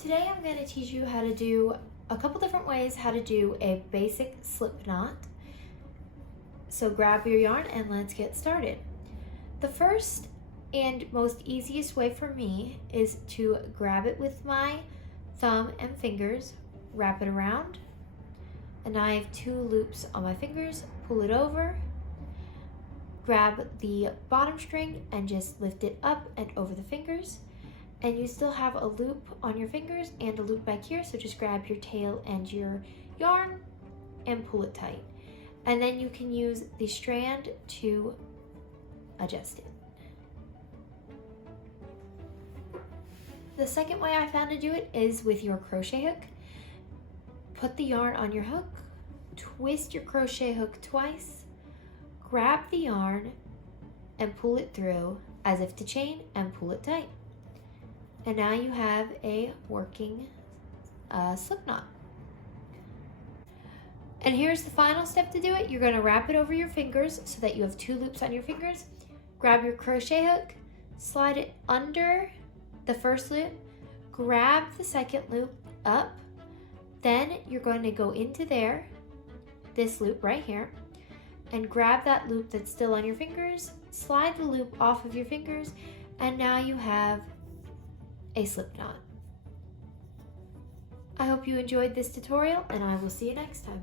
Today I'm going to teach you how to do a couple different ways how to do a basic slip knot. So grab your yarn and let's get started. The first and most easiest way for me is to grab it with my thumb and fingers, wrap it around, and I have 2 loops on my fingers, pull it over, grab the bottom string and just lift it up and over the fingers. And you still have a loop on your fingers and a loop back here, so just grab your tail and your yarn and pull it tight. And then you can use the strand to adjust it. The second way I found to do it is with your crochet hook. Put the yarn on your hook, twist your crochet hook twice, grab the yarn and pull it through as if to chain and pull it tight. And now you have a working slip knot. And here's the final step to do it. You're going to wrap it over your fingers so that you have 2 loops on your fingers. Grab your crochet hook, slide it under the first loop, grab the second loop up, then you're going to go into this loop right here, and grab that loop that's still on your fingers, slide the loop off of your fingers, and now you have a slip knot. I hope you enjoyed this tutorial and I will see you next time.